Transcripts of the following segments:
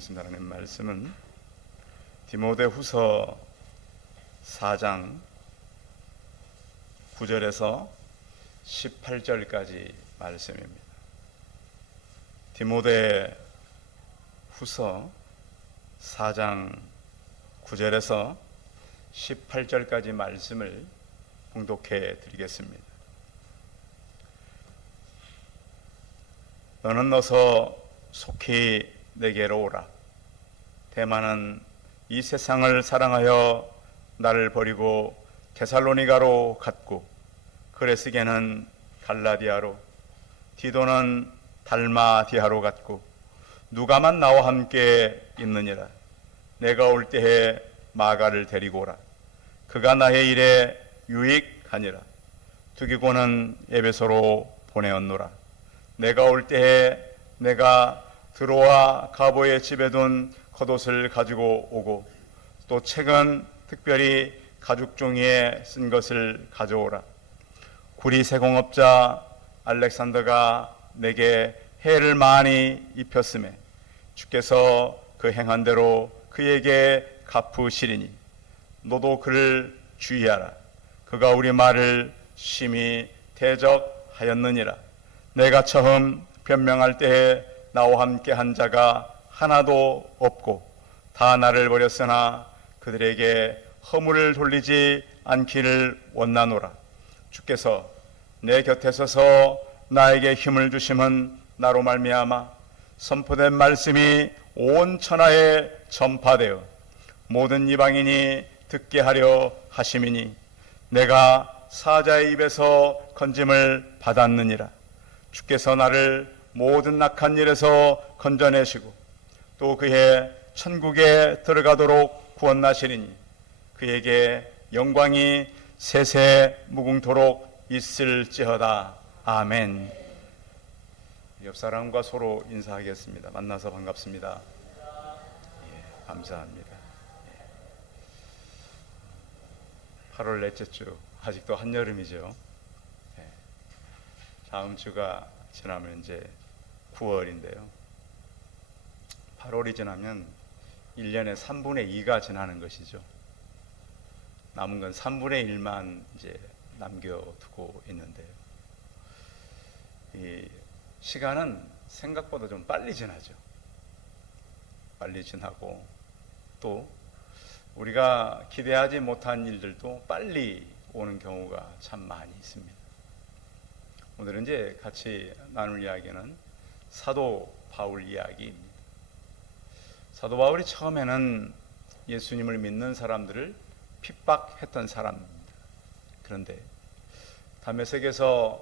나누겠습니다. 하나님 말씀은 디모데후서 4장 9절에서 18절까지 말씀입니다. 디모데후서 4장 9절에서 18절까지 말씀을 봉독해 드리겠습니다. 너는 어서 속히 내게로 오라. 대만은 이 세상을 사랑하여 나를 버리고 데살로니가로 갔고, 그레스게는 갈라디아로, 디도는 달마디아로 갔고, 누가만 나와 함께 있느니라. 내가 올 때에 마가를 데리고 오라. 그가 나의 일에 유익하니라. 두기고는 에베소로 보내었노라. 내가 올 때에 내가 드로아 가보의 집에 둔 겉옷을 가지고 오고, 또 책은 특별히 가죽 종이에 쓴 것을 가져오라. 구리 세공업자 알렉산더가 내게 해를 많이 입혔음에 주께서 그 행한 대로 그에게 갚으시리니 너도 그를 주의하라. 그가 우리 말을 심히 대적하였느니라. 내가 처음 변명할 때에 나와 함께 한 자가 하나도 없고 다 나를 버렸으나 그들에게 허물을 돌리지 않기를 원하노라. 주께서 내 곁에 서서 나에게 힘을 주심은 나로 말미암아 선포된 말씀이 온 천하에 전파되어 모든 이방인이 듣게 하려 하심이니 내가 사자의 입에서 건짐을 받았느니라. 주께서 나를 모든 악한 일에서 건져내시고 또 그의 천국에 들어가도록 구원하시리니 그에게 영광이 세세 무궁토록 있을지어다. 아멘. 옆 사람과 서로 인사하겠습니다. 만나서 반갑습니다. 예, 감사합니다. 8월 넷째 주, 아직도 한여름이죠. 예, 다음 주가 지나면 이제 9월인데요. 8월이 지나면 1년의 3분의 2가 지나는 것이죠. 남은 건 3분의 1만 이제 남겨두고 있는데요. 이 시간은 생각보다 좀 빨리 지나죠. 빨리 지나고 또 우리가 기대하지 못한 일들도 빨리 오는 경우가 참 많이 있습니다. 오늘은 이제 같이 나눌 이야기는 사도 바울 이야기입니다. 사도 바울이 처음에는 예수님을 믿는 사람들을 핍박했던 사람입니다. 그런데 다메섹에서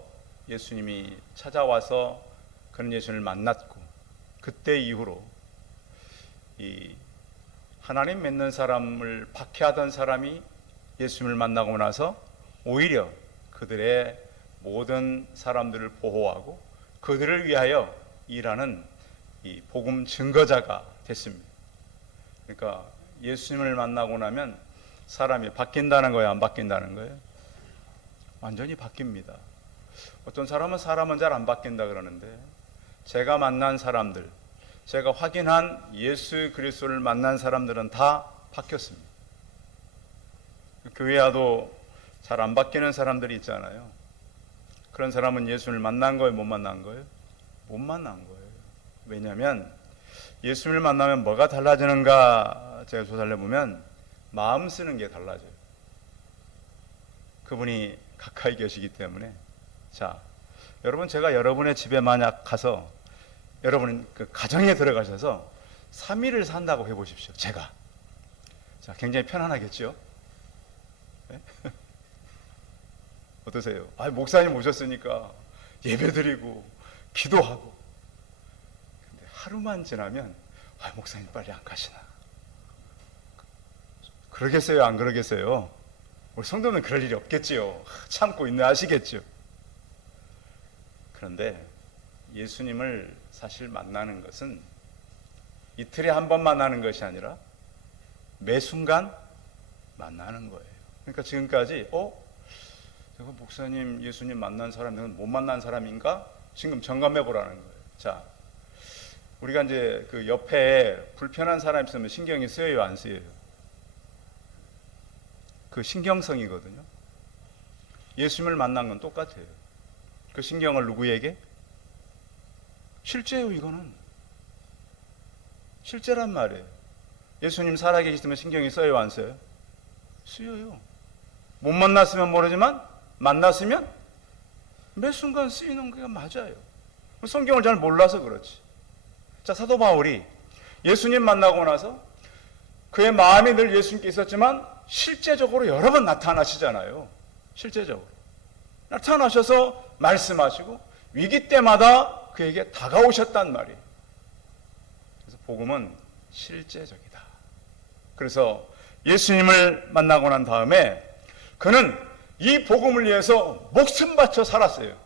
예수님이 찾아와서 그는 예수님을 만났고, 그때 이후로 이 하나님 믿는 사람을 박해하던 사람이 예수님을 만나고 나서 오히려 그들의 모든 사람들을 보호하고 그들을 위하여 일하는 이 복음 증거자가 됐습니다. 그러니까 예수님을 만나고 나면 사람이 바뀐다는 거예요, 안 바뀐다는 거예요? 완전히 바뀝니다. 어떤 사람은 잘 안 바뀐다 그러는데, 제가 만난 사람들, 제가 확인한 예수 그리스도를 만난 사람들은 다 바뀌었습니다. 교회 와도 잘 안 바뀌는 사람들이 있잖아요. 그런 사람은 예수를 만난 거예요, 못 만난 거예요? 못 만난 거예요. 왜냐하면 예수를 만나면 뭐가 달라지는가 제가 조사를 해보면 마음 쓰는 게 달라져요. 그분이 가까이 계시기 때문에. 자, 여러분, 제가 여러분의 집에 만약 가서 여러분 그 가정에 들어가셔서 3일을 산다고 해보십시오. 제가. 자, 굉장히 편안하겠죠? 네? 어떠세요? 목사님 오셨으니까 예배드리고 기도하고. 근데 하루만 지나면 목사님 빨리 안 가시나? 그러겠어요? 안 그러겠어요? 우리 성도는 그럴 일이 없겠지요. 참고 인내하시겠죠. 그런데 예수님을 사실 만나는 것은 이틀에 한 번 만나는 것이 아니라 매 순간 만나는 거예요. 그러니까 지금까지 제가 목사님 예수님 만난 사람들은 못 만난 사람인가? 지금 점검해 보라는 거예요. 자, 우리가 이제 그 옆에 불편한 사람 있으면 신경이 쓰여요, 안 쓰여요? 그 신경성이거든요. 예수님을 만난 건 똑같아요. 그 신경을 누구에게? 실제요, 이거는. 실제란 말이에요. 예수님 살아계시면 신경이 써요, 안 써요? 쓰여요. 못 만났으면 모르지만 만났으면 매 순간 쓰이는 게 맞아요. 성경을 잘 몰라서 그렇지. 자, 사도 바울이 예수님 만나고 나서 그의 마음이 늘 예수님께 있었지만 실제적으로 여러 번 나타나시잖아요. 실제적으로 나타나셔서 말씀하시고 위기 때마다 그에게 다가오셨단 말이에요. 그래서 복음은 실제적이다. 그래서 예수님을 만나고 난 다음에 그는 이 복음을 위해서 목숨 바쳐 살았어요.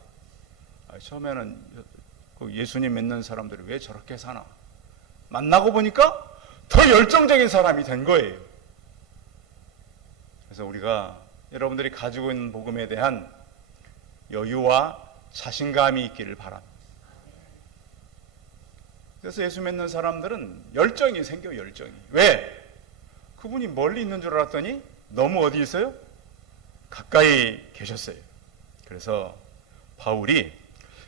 처음에는 예수님 믿는 사람들이 왜 저렇게 사나? 만나고 보니까 더 열정적인 사람이 된 거예요. 그래서 우리가 여러분들이 가지고 있는 복음에 대한 여유와 자신감이 있기를 바랍니다. 그래서 예수 믿는 사람들은 열정이 생겨요. 열정이. 왜? 그분이 멀리 있는 줄 알았더니 너무 어디 있어요? 가까이 계셨어요. 그래서 바울이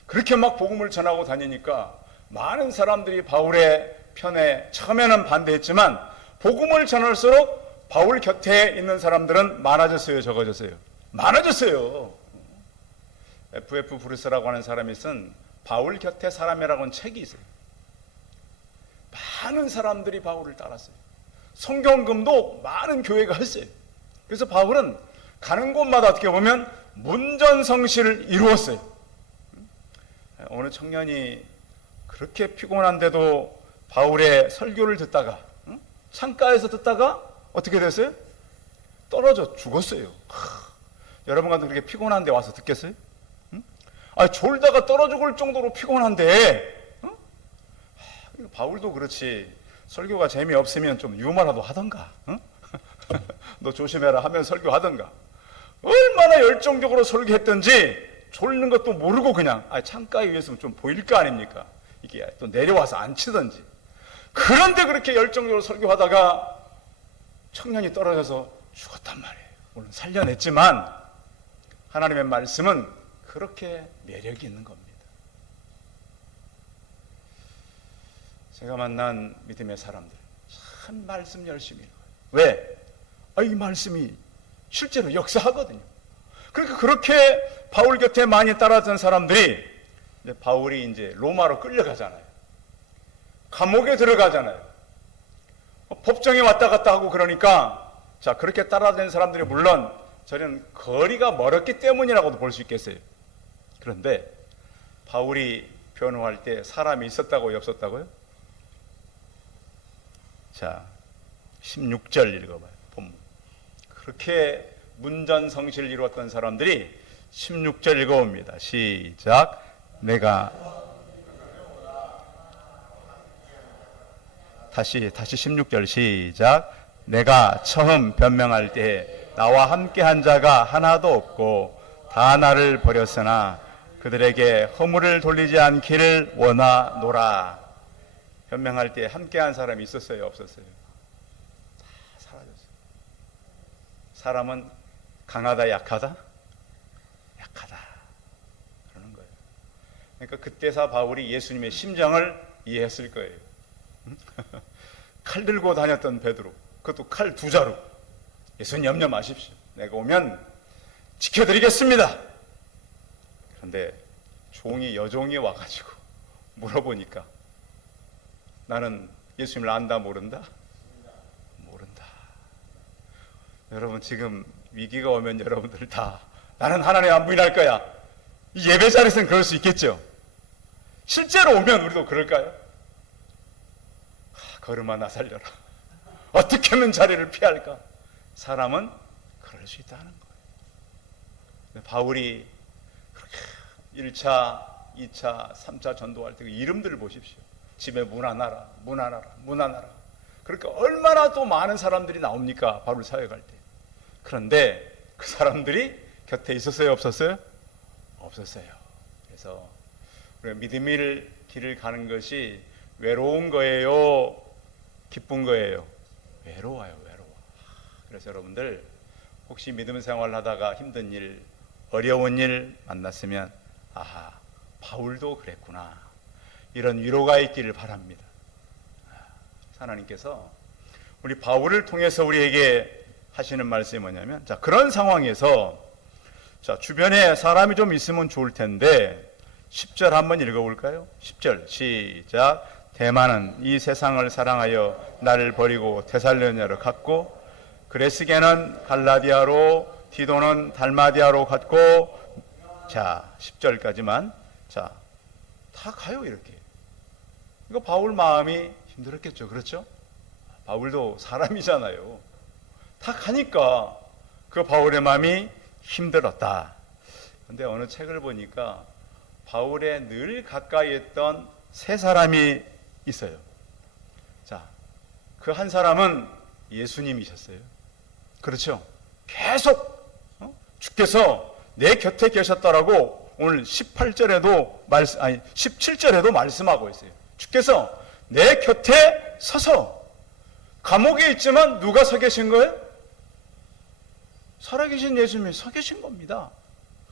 그렇게 막 복음을 전하고 다니니까 많은 사람들이 바울의 편에 처음에는 반대했지만 복음을 전할수록 바울 곁에 있는 사람들은 많아졌어요, 적어졌어요? 많아졌어요. F.F. 브루스라고 하는 사람이 쓴 바울 곁에 사람이라고 하는 책이 있어요. 많은 사람들이 바울을 따랐어요. 성경금도 많은 교회가 했어요. 그래서 바울은 가는 곳마다 어떻게 보면 문전성시를 이루었어요. 어느 청년이 그렇게 피곤한데도 바울의 설교를 듣다가 창가에서 듣다가 어떻게 됐어요? 떨어져 죽었어요. 여러분 같은 그렇게 피곤한데 와서 듣겠어요? 졸다가 떨어 죽을 정도로 피곤한데 바울도 그렇지. 설교가 재미없으면 좀 유머라도 하던가. 너 조심해라 하면 설교하던가. 얼마나 열정적으로 설교했던지 졸는 것도 모르고 그냥 창가에 위에서 좀 보일 거 아닙니까? 이게 또 내려와서 앉히던지. 그런데 그렇게 열정적으로 설교하다가 청년이 떨어져서 죽었단 말이에요. 물론 살려냈지만 하나님의 말씀은 그렇게 매력이 있는 겁니다. 제가 만난 믿음의 사람들 참 말씀 열심히 읽어요. 왜? 이 말씀이 실제로 역사하거든요. 그러니까 그렇게 바울 곁에 많이 따라던 사람들이 바울이 이제 로마로 끌려가잖아요. 감옥에 들어가잖아요. 법정에 왔다 갔다 하고 그러니까 자 그렇게 따라다니는 사람들이 물론 저는 거리가 멀었기 때문이라고도 볼 수 있겠어요. 그런데 바울이 변호할 때 사람이 있었다고요, 없었다고요? 자, 16절 읽어봐요. 본문. 그렇게 문전성시를 이루었던 사람들이 16절 읽어봅니다. 시작. 다시 16절 시작. 내가 처음 변명할 때 나와 함께 한 자가 하나도 없고 다 나를 버렸으나 그들에게 허물을 돌리지 않기를 원하노라. 변명할 때 함께 한 사람이 있었어요, 없었어요? 다 사라졌어요. 사람은 강하다, 약하다? 약하다. 그러는 거예요. 그러니까 그때사 바울이 예수님의 심정을 이해했을 거예요. 칼 들고 다녔던 베드로, 그것도 칼 두 자루. 예수님 염려 마십시오. 내가 오면 지켜드리겠습니다. 그런데 여종이 와가지고 물어보니까 나는 예수님을 안다, 모른다? 모른다. 여러분 지금 위기가 오면 여러분들 다 나는 하나님 안 부인할 거야. 이 예배 자리에서는 그럴 수 있겠죠. 실제로 오면 우리도 그럴까요? 걸음아 나 살려라. 어떻게 하면 자리를 피할까? 사람은 그럴 수 있다는 거예요. 바울이 그렇게 1차, 2차, 3차 전도할 때 그 이름들을 보십시오. 집에 문 하나라, 문 하나라, 문 하나라. 그러니까 얼마나 또 많은 사람들이 나옵니까? 바울 사역할 때. 그런데 그 사람들이 곁에 있었어요, 없었어요? 없었어요. 그래서 믿음의 길을 가는 것이 외로운 거예요? 기쁜 거예요? 외로워요, 외로워. 그래서 여러분들 혹시 믿음 생활하다가 힘든 일, 어려운 일 만났으면 아하, 바울도 그랬구나, 이런 위로가 있기를 바랍니다. 하나님께서 우리 바울을 통해서 우리에게 하시는 말씀이 뭐냐면, 자, 그런 상황에서 자, 주변에 사람이 좀 있으면 좋을 텐데 10절 한번 읽어볼까요? 10절 시작. 대만은 이 세상을 사랑하여 나를 버리고 데살로니가로 갔고, 그레스게는 갈라디아로, 디도는 달마디아로 갔고, 자 10절까지만, 자 다 가요. 이렇게. 이거 바울 마음이 힘들었겠죠. 그렇죠? 바울도 사람이잖아요. 다 가니까 그 바울의 마음이 힘들었다. 근데 어느 책을 보니까 바울의 늘 가까이 있던 세 사람이 있어요. 자, 그 한 사람은 예수님이셨어요. 그렇죠? 계속 주께서 내 곁에 계셨다라고 오늘 18절에도 17절에도 말씀하고 있어요. 주께서 내 곁에 서서, 감옥에 있지만 누가 서 계신 거예요? 살아계신 예수님이 서 계신 겁니다.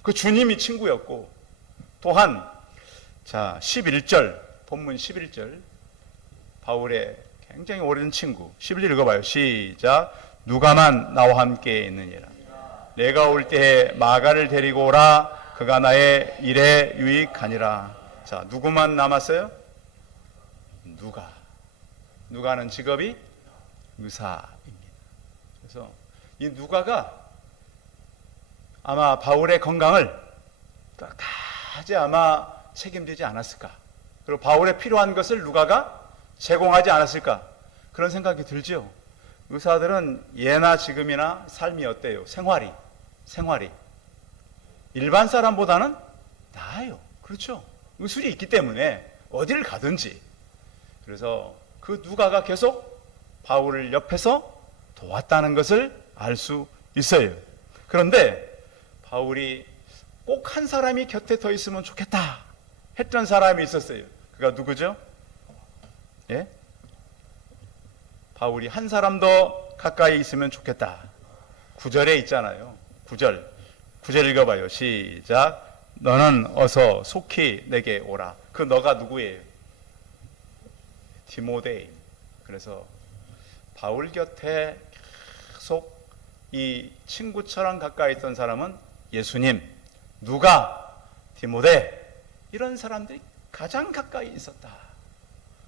그 주님이 친구였고, 또한 자 11절, 본문 11절, 바울의 굉장히 오랜 친구, 11절 읽어봐요. 시작. 누가만 나와 함께 있느니라. 내가 올 때에 마가를 데리고 오라. 그가 나의 일에 유익하니라. 자, 누구만 남았어요? 누가는 직업이 의사입니다. 그래서 이 누가가 아마 바울의 건강을 끝까지 아마 책임지지 않았을까, 그리고 바울에 필요한 것을 누가가 제공하지 않았을까, 그런 생각이 들죠. 의사들은 예나 지금이나 삶이 어때요? 생활이 일반 사람보다는 나아요. 그렇죠? 의술이 있기 때문에 어디를 가든지. 그래서 그 누가가 계속 바울을 옆에서 도왔다는 것을 알 수 있어요. 그런데 바울이 꼭 한 사람이 곁에 더 있으면 좋겠다 했던 사람이 있었어요. 그가 누구죠? 예? 바울이 한 사람 더 가까이 있으면 좋겠다. 9절에 있잖아요. 9절 읽어봐요. 시작. 너는 어서 속히 내게 오라. 그 너가 누구예요? 디모데이. 그래서 바울 곁에 계속 이 친구처럼 가까이 있던 사람은 예수님, 누가, 디모데, 이런 사람들이 가장 가까이 있었다.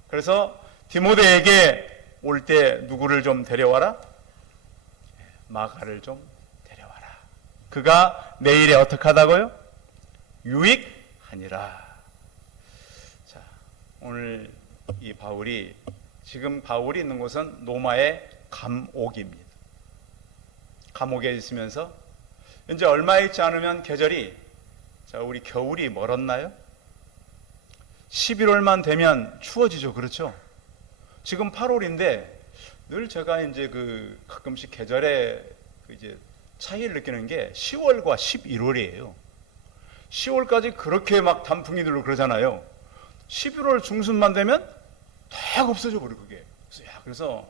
그래서 디모데에게 올 때 누구를 좀 데려와라? 마가를 좀 데려와라. 그가 내일에 어떻게 하다고요? 유익하니라. 자, 오늘 이 바울이, 지금 바울이 있는 곳은 로마의 감옥입니다. 감옥에 있으면서 이제 얼마 있지 않으면 계절이, 자, 우리 겨울이 멀었나요? 11월만 되면 추워지죠. 그렇죠? 지금 8월인데 늘 제가 이제 가끔씩 계절에 이제 차이를 느끼는 게 10월과 11월이에요. 10월까지 그렇게 막 단풍이 들고 그러잖아요. 11월 중순만 되면 다 없어져 버려 그게. 그래서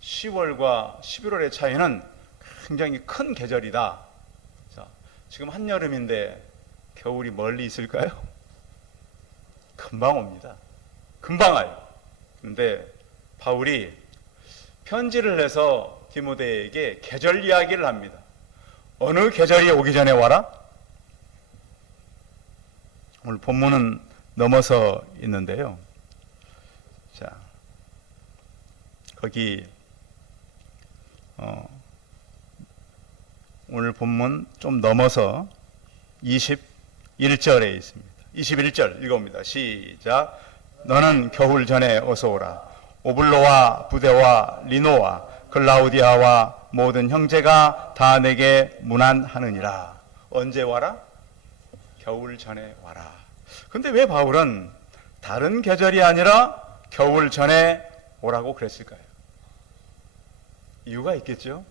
10월과 11월의 차이는 굉장히 큰 계절이다. 자, 지금 한여름인데 겨울이 멀리 있을까요? 금방 옵니다. 금방 와요. 그런데 바울이 편지를 해서 디모데에게 계절 이야기를 합니다. 어느 계절이 오기 전에 와라? 오늘 본문은 넘어서 있는데요. 자, 거기 오늘 본문 좀 넘어서 21절에 있습니다. 21절 읽어봅니다. 시작. 너는 겨울 전에 어서 오라. 오블로와 부데와 리노와 글라우디아와 모든 형제가 다 내게 문안하느니라. 언제 와라? 겨울 전에 와라. 근데 왜 바울은 다른 계절이 아니라 겨울 전에 오라고 그랬을까요? 이유가 있겠죠.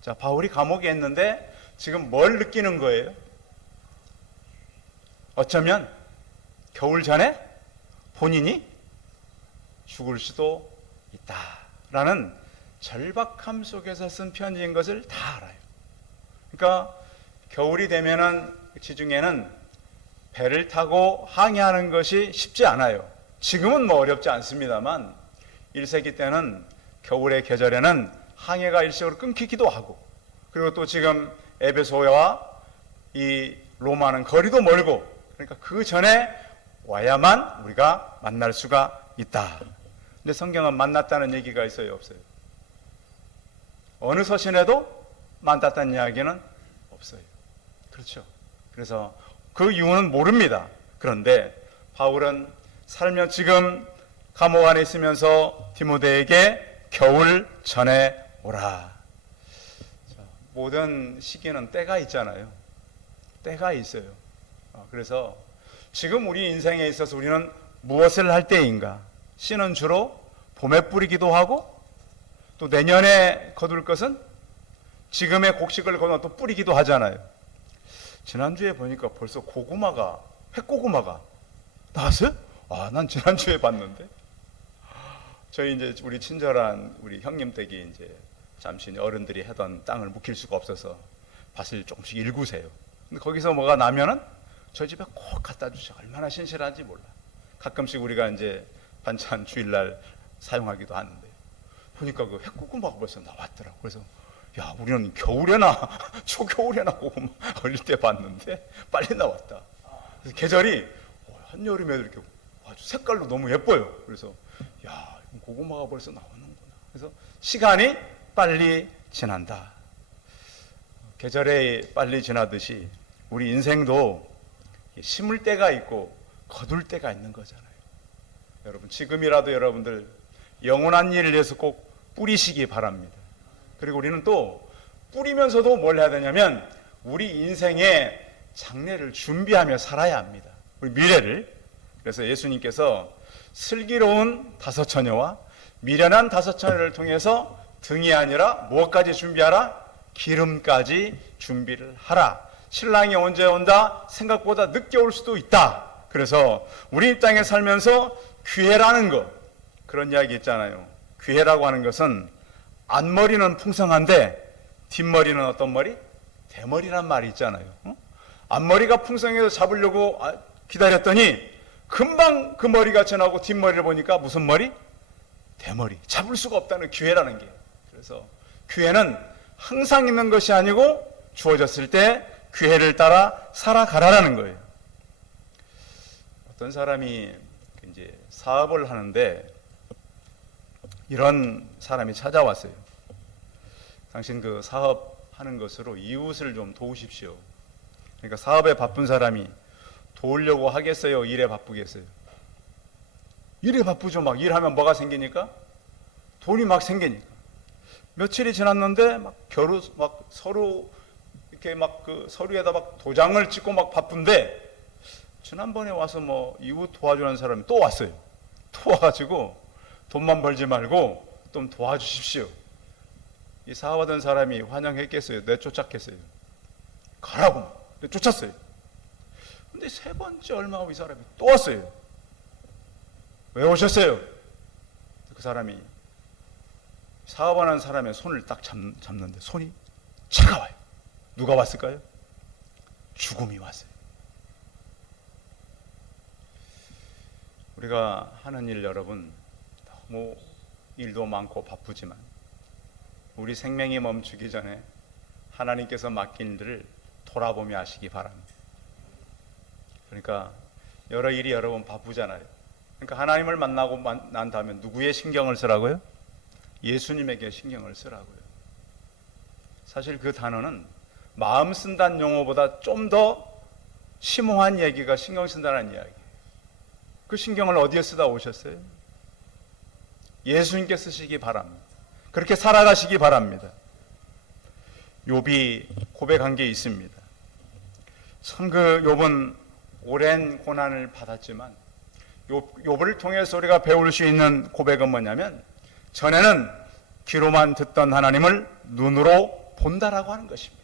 자, 바울이 감옥에 있는데 지금 뭘 느끼는 거예요? 어쩌면 겨울 전에 본인이 죽을 수도 있다라는 절박함 속에서 쓴 편지인 것을 다 알아요. 그러니까 겨울이 되면은 지중해는 배를 타고 항해하는 것이 쉽지 않아요. 지금은 뭐 어렵지 않습니다만 1세기 때는 겨울의 계절에는 항해가 일시적으로 끊기기도 하고, 그리고 또 지금 에베소와 이 로마는 거리도 멀고, 그러니까 그 전에 와야만 우리가 만날 수가 있다. 근데 성경은 만났다는 얘기가 있어요, 없어요? 어느 서신에도 만났다는 이야기는 없어요. 그렇죠. 그래서 그 이유는 모릅니다. 그런데 바울은 살며 지금 감옥 안에 있으면서 디모데에게 겨울 전에 오라. 모든 시기는 때가 있잖아요. 때가 있어요. 그래서 지금 우리 인생에 있어서 우리는 무엇을 할 때인가? 씨는 주로 봄에 뿌리기도 하고, 또 내년에 거둘 것은 지금의 곡식을 거둬 또 뿌리기도 하잖아요. 지난주에 보니까 벌써 고구마가, 햇고구마가 나왔어요? 난 지난주에 봤는데. 저희 이제 우리 친절한 우리 형님 댁이 이제 잠시 어른들이 하던 땅을 묵힐 수가 없어서 밭을 조금씩 일구세요. 근데 거기서 뭐가 나면은 저희 집에 꼭 갖다 주셔. 얼마나 신실한지 몰라. 가끔씩 우리가 이제 반찬 주일날 사용하기도 하는데, 보니까 그 햇고구마가 벌써 나왔더라고. 그래서 야, 우리는 겨울에나 초겨울에나 고구마 얼릴 때 봤는데 빨리 나왔다. 그래서 계절이 한여름에도 이렇게 아주 색깔로 너무 예뻐요. 그래서 야, 고구마가 벌써 나오는구나. 그래서 시간이 빨리 지난다. 계절이 빨리 지나듯이 우리 인생도 심을 때가 있고 거둘 때가 있는 거잖아요. 여러분, 지금이라도 여러분들 영원한 일을 위해서 꼭 뿌리시기 바랍니다. 그리고 우리는 또 뿌리면서도 뭘 해야 되냐면 우리 인생의 장래를 준비하며 살아야 합니다. 우리 미래를. 그래서 예수님께서 슬기로운 다섯 처녀와 미련한 다섯 처녀를 통해서 등이 아니라 무엇까지 준비하라? 기름까지 준비를 하라. 신랑이 언제 온다? 생각보다 늦게 올 수도 있다. 그래서 우리 이 땅에 살면서 귀해라는 것, 그런 이야기 있잖아요. 귀해라고 하는 것은 앞머리는 풍성한데 뒷머리는 어떤 머리? 대머리란 말이 있잖아요. 앞머리가 풍성해서 잡으려고 기다렸더니 금방 그 머리가 지나고 뒷머리를 보니까 무슨 머리? 대머리. 잡을 수가 없다는 귀해라는 게. 그래서 귀해는 항상 있는 것이 아니고 주어졌을 때 귀해를 따라 살아가라는 거예요. 어떤 사람이 이제 사업을 하는데 이런 사람이 찾아왔어요. 당신 그 사업하는 것으로 이웃을 좀 도우십시오. 그러니까 사업에 바쁜 사람이 도우려고 하겠어요? 일에 바쁘겠어요? 일에 바쁘죠. 막 일하면 뭐가 생기니까? 돈이 막 생기니까. 며칠이 지났는데 막 서로 이렇게 막 그 서류에다 막 도장을 찍고 막 바쁜데, 지난번에 와서 뭐 이웃 도와주는 사람이 또 왔어요. 또 와가지고 돈만 벌지 말고 좀 도와주십시오. 이 사업하던 사람이 환영했겠어요? 내쫓았겠어요? 가라고 내쫓았어요. 근데 세 번째 얼마 후 이 사람이 또 왔어요. 왜 오셨어요? 그 사람이 사업하는 사람의 손을 딱 잡는데 손이 차가워요. 누가 왔을까요? 죽음이 왔어요. 우리가 하는 일, 여러분, 너무 일도 많고 바쁘지만 우리 생명이 멈추기 전에 하나님께서 맡긴 일들을 돌아보며 하시기 바랍니다. 그러니까 여러 일이 여러분 바쁘잖아요. 그러니까 하나님을 만나고 난 다음에 누구의 신경을 쓰라고요? 예수님에게 신경을 쓰라고요. 사실 그 단어는 마음 쓴다는 용어보다 좀 더 심오한 얘기가 신경 쓴다는 이야기. 그 신경을 어디에 쓰다 오셨어요? 예수님께 쓰시기 바랍니다. 그렇게 살아가시기 바랍니다. 욥이 고백한 게 있습니다. 참 그 욥은 오랜 고난을 받았지만 욥을 통해서 우리가 배울 수 있는 고백은 뭐냐면, 전에는 귀로만 듣던 하나님을 눈으로 본다라고 하는 것입니다.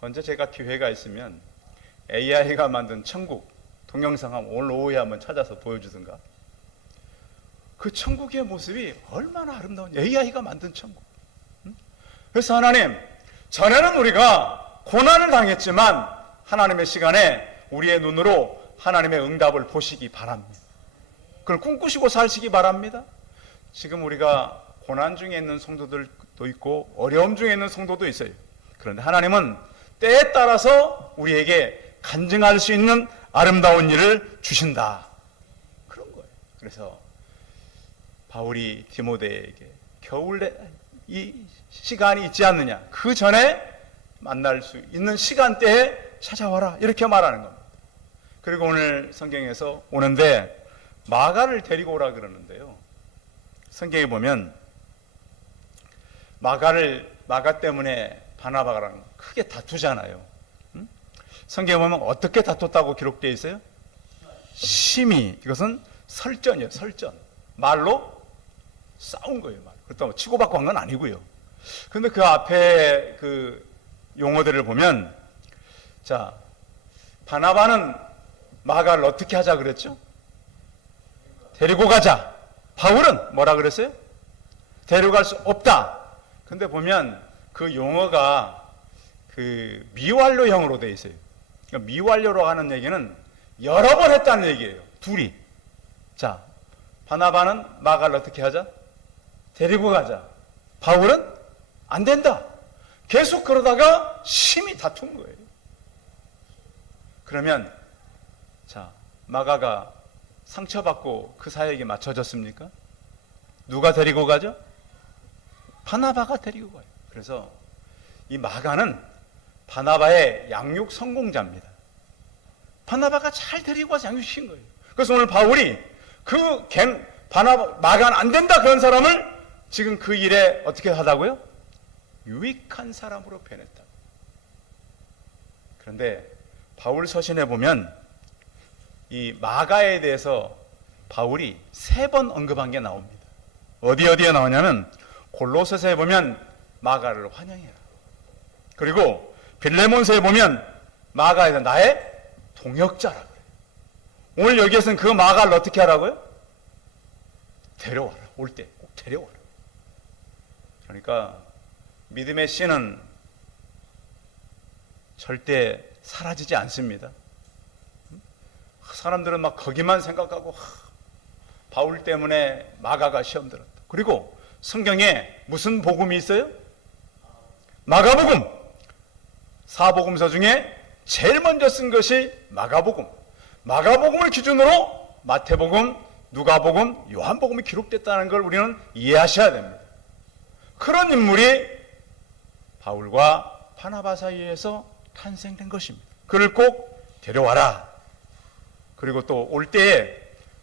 언제 제가 기회가 있으면 AI가 만든 천국 동영상 오늘 오후에 한번 찾아서 보여주든가. 그 천국의 모습이 얼마나 아름다운, AI가 만든 천국. 그래서 하나님, 전에는 우리가 고난을 당했지만 하나님의 시간에 우리의 눈으로 하나님의 응답을 보시기 바랍니다. 그걸 꿈꾸시고 사시기 바랍니다. 지금 우리가 고난 중에 있는 성도들도 있고 어려움 중에 있는 성도도 있어요. 그런데 하나님은 때에 따라서 우리에게 간증할 수 있는 아름다운 일을 주신다. 그런 거예요. 그래서 바울이 디모데에게 겨울에 이 시간이 있지 않느냐, 그 전에 만날 수 있는 시간대에 찾아와라, 이렇게 말하는 겁니다. 그리고 오늘 성경에서 오는데 마가를 데리고 오라 그러는데요, 성경에 보면 마가 때문에 바나바랑 크게 다투잖아요. 성경에 보면 어떻게 다퉜다고 기록되어 있어요? 심히. 이것은 설전이에요. 설전. 말로 싸운 거예요. 그렇다고 치고받고 한 건 아니고요. 그런데 그 앞에 그 용어들을 보면, 자, 바나바는 마가를 어떻게 하자 그랬죠? 데리고 가자. 바울은 뭐라 그랬어요? 데려갈 수 없다. 근데 보면 그 용어가 그 미완료형으로 되어 있어요. 그러니까 미완료로 하는 얘기는 여러 번 했다는 얘기예요. 둘이. 자, 바나바는 마가를 어떻게 하자? 데리고 가자. 바울은 안 된다. 계속 그러다가 심히 다툰 거예요. 그러면 자, 마가가 상처받고 그 사역에 맞춰졌습니까? 누가 데리고 가죠? 바나바가 데리고 가요. 그래서 이 마가는 바나바의 양육 성공자입니다. 바나바가 잘 데리고 와서 양육시킨 거예요. 그래서 오늘 바울이 마가는 안 된다 그런 사람을 지금 그 일에 어떻게 하다고요? 유익한 사람으로 변했다. 그런데 바울 서신에 보면 이 마가에 대해서 바울이 3번 언급한 게 나옵니다. 어디에 나오냐면 골로새서에 보면 마가를 환영해라. 그리고 빌레몬서에 보면 마가에 대한 나의 동역자라 그래요. 오늘 여기에서는 그 마가를 어떻게 하라고요? 데려와라. 올 때 꼭 데려와라. 그러니까 믿음의 씨는 절대 사라지지 않습니다. 사람들은 막 거기만 생각하고 바울 때문에 마가가 시험 들었다. 그리고 성경에 무슨 복음이 있어요? 마가복음. 4복음서 중에 제일 먼저 쓴 것이 마가복음. 마가복음을 기준으로 마태복음, 누가복음, 요한복음이 기록됐다는 걸 우리는 이해하셔야 됩니다. 그런 인물이 바울과 바나바 사이에서 탄생된 것입니다. 그를 꼭 데려와라. 그리고 또 올 때에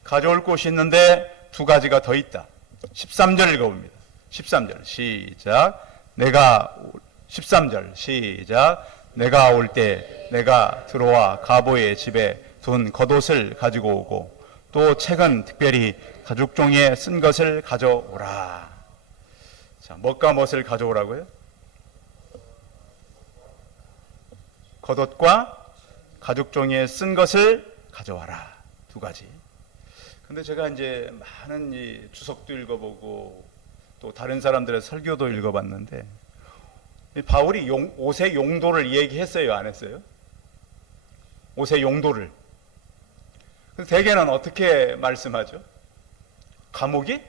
가져올 곳이 있는데 2가지가 더 있다. 13절 읽어봅니다. 13절 시작. 13절 시작. 내가 올 때 내가 들어와 가보의 집에 둔 겉옷을 가지고 오고 또 책은 특별히 가죽 종이에 쓴 것을 가져오라. 자, 뭐가 무엇을 가져오라고요? 겉옷과 가죽 종이에 쓴 것을 가져와라. 2가지. 근데 제가 이제 많은 이 주석도 읽어보고 또 다른 사람들의 설교도 읽어봤는데 바울이 옷의 용도를 얘기했어요, 안 했어요? 옷의 용도를. 대개는 어떻게 말씀하죠? 감옥이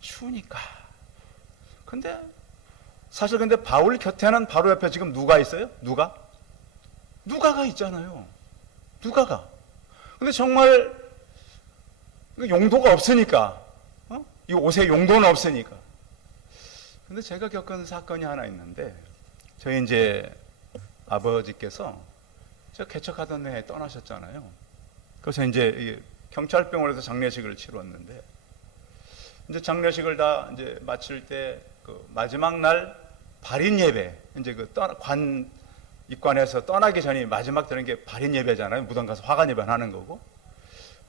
추우니까. 근데 사실 근데 바울 곁에는 바로 옆에 지금 누가 있어요? 누가가 있잖아요. 누가가. 근데 정말 용도가 없으니까, 이 옷의 용도는 없으니까. 근데 제가 겪은 사건이 하나 있는데, 저희 이제 아버지께서 제가 개척하던 해에 떠나셨잖아요. 그래서 이제 경찰병원에서 장례식을 치렀는데, 이제 장례식을 다 이제 마칠 때 그 마지막 날 발인 예배, 이제 입관해서 떠나기 전에 마지막 드는 게 발인 예배잖아요. 무덤 가서 화관 예배 하는 거고.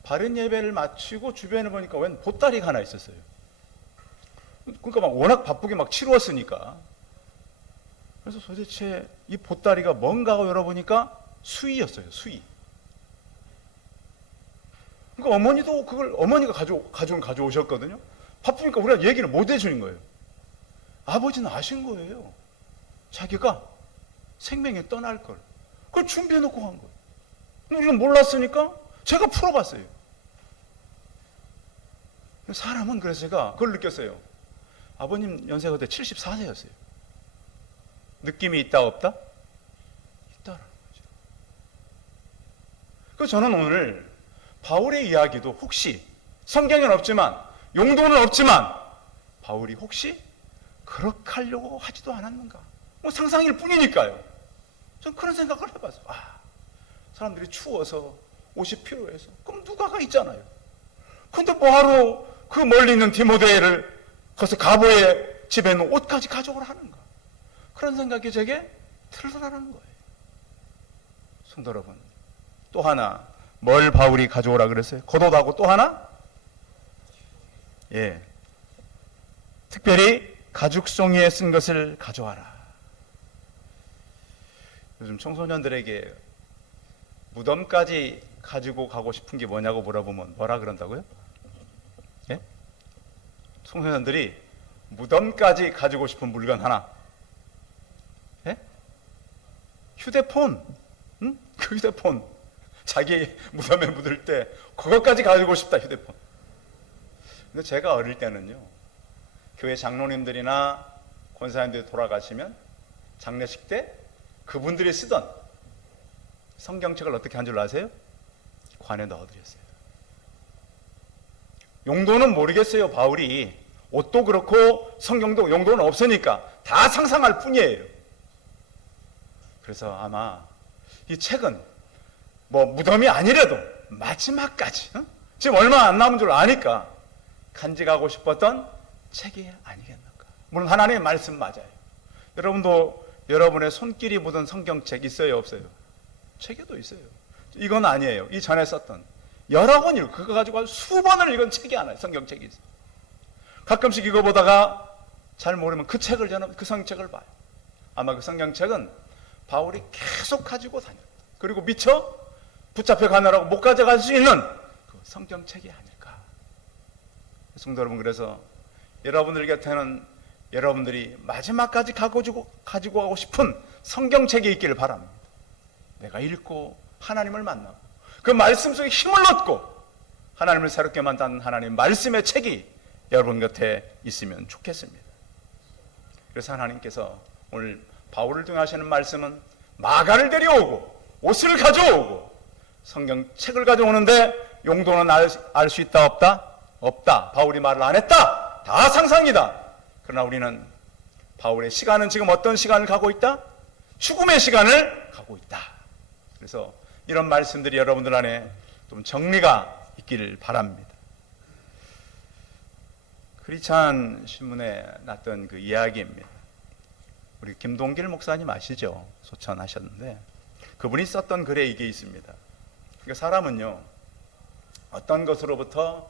발인 예배를 마치고 주변에 보니까 웬 보따리가 하나 있었어요. 그러니까 막 워낙 바쁘게 막 치루었으니까. 그래서 도대체 이 보따리가 뭔가 하고 열어보니까 수의였어요. 수의. 그러니까 어머니도 그걸 어머니가 가져오셨거든요. 바쁘니까 우리가 얘기를 못 해주는 거예요. 아버지는 아신 거예요. 자기가 생명에 떠날 걸. 그걸 준비해놓고 간 거예요. 우리는 몰랐으니까 제가 풀어봤어요. 사람은 그래서 제가 그걸 느꼈어요. 아버님 연세가 그때 74세였어요. 느낌이 있다 없다? 있다라는 거죠. 그래서 저는 오늘 바울의 이야기도 혹시 성경에는 없지만 용도는 없지만 바울이 혹시 그렇게 하려고 하지도 않았는가? 뭐 상상일 뿐이니까요. 전 그런 생각을 해봤어요. 사람들이 추워서 옷이 필요해서 그럼 누가가 있잖아요. 근데 뭐하러 그 멀리 있는 디모데를 거기서 가보의 집에 있는 옷까지 가져오라 하는가? 그런 생각이 제게 들더라는 거예요. 성도 여러분, 또 하나 뭘 바울이 가져오라 그랬어요? 겉옷하고 또 하나? 예, 특별히 가죽송이에 쓴 것을 가져와라. 요즘 청소년들에게 무덤까지 가지고 가고 싶은 게 뭐냐고 물어보면 뭐라 그런다고요? 예? 청소년들이 무덤까지 가지고 싶은 물건 하나. 예? 휴대폰. 응? 그 휴대폰. 자기 무덤에 묻을 때 그것까지 가지고 싶다, 휴대폰. 근데 제가 어릴 때는요, 교회 장로님들이나 권사님들이 돌아가시면 장례식 때 그분들이 쓰던 성경책을 어떻게 한 줄 아세요? 관에 넣어드렸어요. 용도는 모르겠어요. 바울이 옷도 그렇고 성경도 용도는 없으니까 다 상상할 뿐이에요. 그래서 아마 이 책은 뭐 무덤이 아니래도 마지막까지 지금 얼마 안 남은 줄 아니까 간직하고 싶었던 책이 아니겠는가. 물론 하나님의 말씀 맞아요. 여러분도 여러분의 손길이 묻은 성경책 있어요, 없어요? 책에도 있어요. 이건 아니에요. 이 전에 썼던 여러 번 읽고 그거 가지고 수번을 읽은 책이 하나요. 성경책이 있어요. 가끔씩 이거 보다가 잘 모르면 그 책을 저는 그 성경책을 봐요. 아마 그 성경책은 바울이 계속 가지고 다녔다. 그리고 미처 붙잡혀 가느라고 못 가져갈 수 있는 그 성경책이 아닐까. 성도 여러분, 그래서 여러분들 곁에는 여러분들이 마지막까지 가지고 가고 싶은 성경책이 있기를 바랍니다. 내가 읽고 하나님을 만나고 그 말씀 속에 힘을 얻고 하나님을 새롭게 만드는 하나님 말씀의 책이 여러분 곁에 있으면 좋겠습니다. 그래서 하나님께서 오늘 바울을 통해 하시는 말씀은 마가를 데려오고 옷을 가져오고 성경책을 가져오는데 용도는 알 수 있다 없다? 없다. 바울이 말을 안 했다. 다 상상이다. 그러나 우리는 바울의 시간은 지금 어떤 시간을 가고 있다? 죽음의 시간을 가고 있다. 그래서 이런 말씀들이 여러분들 안에 좀 정리가 있기를 바랍니다. 크리스찬 신문에 났던 그 이야기입니다. 우리 김동길 목사님 아시죠? 소천하셨는데 그분이 썼던 글에 이게 있습니다. 그러니까 사람은요, 어떤 것으로부터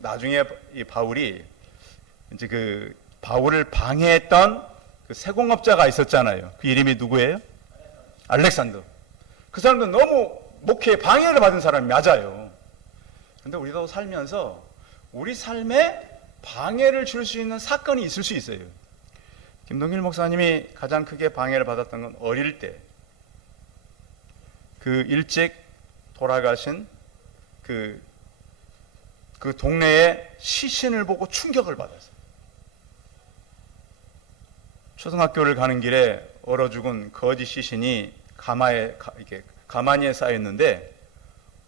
나중에 이 바울이 이제 그 바울을 방해했던 그 세공업자가 있었잖아요. 그 이름이 누구예요? 알렉산더. 그 사람도 너무 목회에 방해를 받은 사람이 맞아요. 그런데 우리도 살면서 우리 삶에 방해를 줄 수 있는 사건이 있을 수 있어요. 김동길 목사님이 가장 크게 방해를 받았던 건 어릴 때 그 일찍 돌아가신 그 동네의 시신을 보고 충격을 받았어요. 초등학교를 가는 길에 얼어 죽은 거지 시신이 가마니에 쌓였는데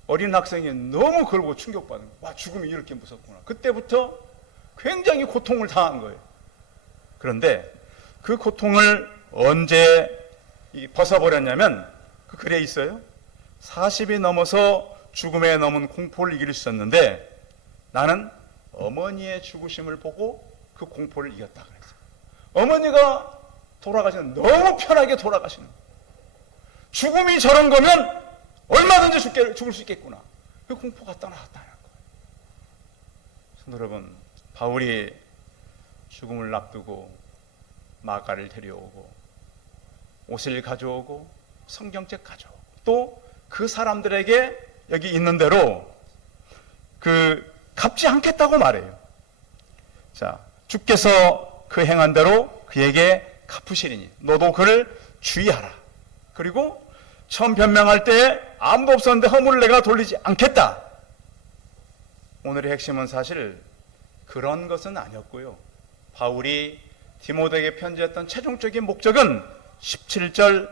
어린 학생이 너무 걸고 충격받은 거예요. 와, 죽음이 이렇게 무섭구나. 그때부터 굉장히 고통을 당한 거예요. 그런데 그 고통을 언제 벗어버렸냐면 그 글에 있어요. 40이 넘어서 죽음에 넘은 공포를 이길 수 있었는데 나는 어머니의 죽으심을 보고 그 공포를 이겼다 그랬어요. 어머니가 돌아가시는, 너무 편하게 돌아가시는 거예요. 죽음이 저런 거면 얼마든지 죽을 수 있겠구나. 그 공포가 떠나갔다는 거예요. 성도 여러분, 바울이 죽음을 앞두고 마가를 데려오고 옷을 가져오고 성경책 가져오고 또 그 사람들에게 여기 있는 대로 갚지 않겠다고 말해요. 자, 주께서 그 행한 대로 그에게 갚으시리니 너도 그를 주의하라. 그리고 처음 변명할 때 아무도 없었는데 허물을 내가 돌리지 않겠다. 오늘의 핵심은 사실 그런 것은 아니었고요. 바울이 디모데에게 편지했던 최종적인 목적은 17절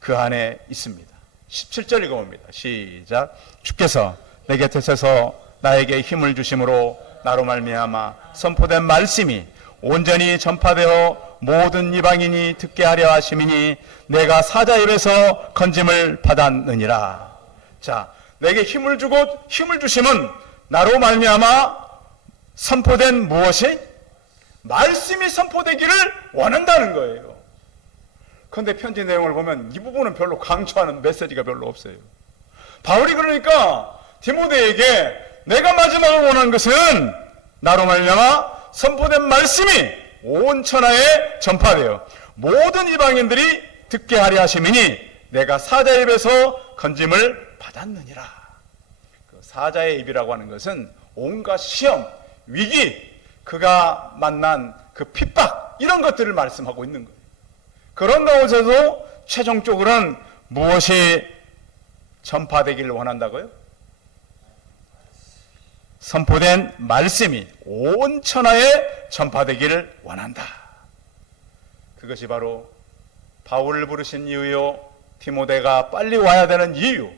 그 안에 있습니다. 17절 읽어봅니다. 시작. 주께서 내 곁에 서서 나에게 힘을 주심으로 나로 말미암아 선포된 말씀이 온전히 전파되어 모든 이방인이 듣게 하려 하심이니 내가 사자 입에서 건짐을 받았느니라. 자, 내게 힘을 주고 힘을 주심은 나로 말미암아 선포된 무엇이? 말씀이 선포되기를 원한다는 거예요. 그런데 편지 내용을 보면 이 부분은 별로 강조하는 메시지가 별로 없어요. 바울이 그러니까 디모데에게 내가 마지막으로 원하는 것은 나로 말미암아 선포된 말씀이 온 천하에 전파되어 모든 이방인들이 듣게 하려 하심이니 내가 사자의 입에서 건짐을 받았느니라. 그 사자의 입이라고 하는 것은 온갖 시험, 위기, 그가 만난 그 핍박 이런 것들을 말씀하고 있는 거예요. 그런 가운데서도 최종적으로는 무엇이 전파되기를 원한다고요? 선포된 말씀이 온 천하에 전파되기를 원한다. 그것이 바로 바울을 부르신 이유요, 디모데가 빨리 와야 되는 이유,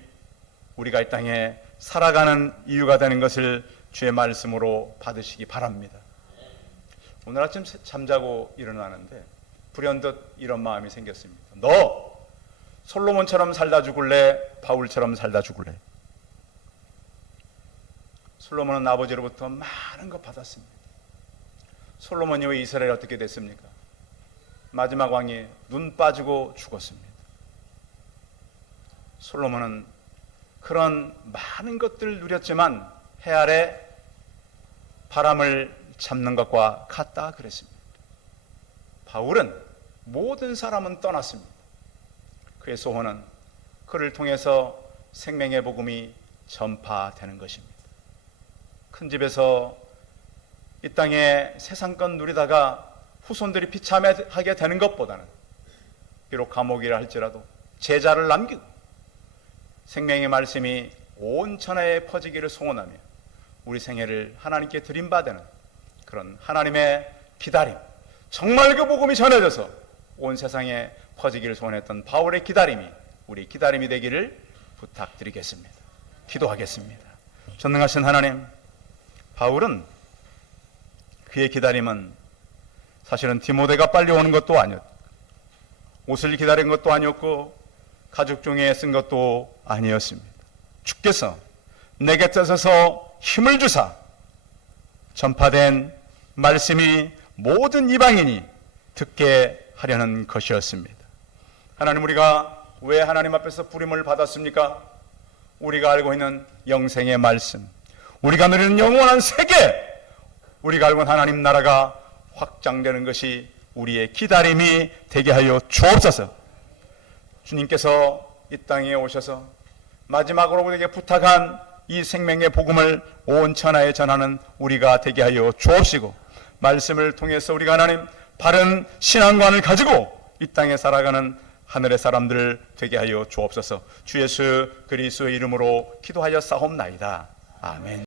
우리가 이 땅에 살아가는 이유가 되는 것을 주의 말씀으로 받으시기 바랍니다. 오늘 아침 잠자고 일어나는데 불현듯 이런 마음이 생겼습니다. 너 솔로몬처럼 살다 죽을래? 바울처럼 살다 죽을래? 솔로몬은 아버지로부터 많은 것 받았습니다. 솔로몬이 왜 이스라엘이 어떻게 됐습니까? 마지막 왕이 눈 빠지고 죽었습니다. 솔로몬은 그런 많은 것들을 누렸지만 해 아래 바람을 잡는 것과 같다 그랬습니다. 바울은 모든 사람은 떠났습니다. 그의 소원은 그를 통해서 생명의 복음이 전파되는 것입니다. 큰 집에서 이 땅에 세상껏 누리다가 후손들이 비참하게 되는 것보다는 비록 감옥이라 할지라도 제자를 남기고 생명의 말씀이 온 천하에 퍼지기를 소원하며 우리 생애를 하나님께 드림받는 그런 하나님의 기다림, 정말 그 복음이 전해져서 온 세상에 퍼지기를 소원했던 바울의 기다림이 우리 기다림이 되기를 부탁드리겠습니다. 기도하겠습니다. 전능하신 하나님, 바울은 그의 기다림은 사실은 디모데가 빨리 오는 것도 아니었고 옷을 기다린 것도 아니었고 가죽 종이에 쓴 것도 아니었습니다. 주께서 내 곁에 서서 힘을 주사 전파된 말씀이 모든 이방인이 듣게 하려는 것이었습니다. 하나님, 우리가 왜 하나님 앞에서 부름을 받았습니까? 우리가 알고 있는 영생의 말씀, 우리가 누리는 영원한 세계, 우리가 알고 있는 하나님 나라가 확장되는 것이 우리의 기다림이 되게 하여 주옵소서. 주님께서 이 땅에 오셔서 마지막으로 우리에게 부탁한 이 생명의 복음을 온 천하에 전하는 우리가 되게 하여 주옵시고, 말씀을 통해서 우리가 하나님 바른 신앙관을 가지고 이 땅에 살아가는 하늘의 사람들 되게 하여 주옵소서. 주 예수 그리스도의 이름으로 기도하여 싸움나이다. 아멘.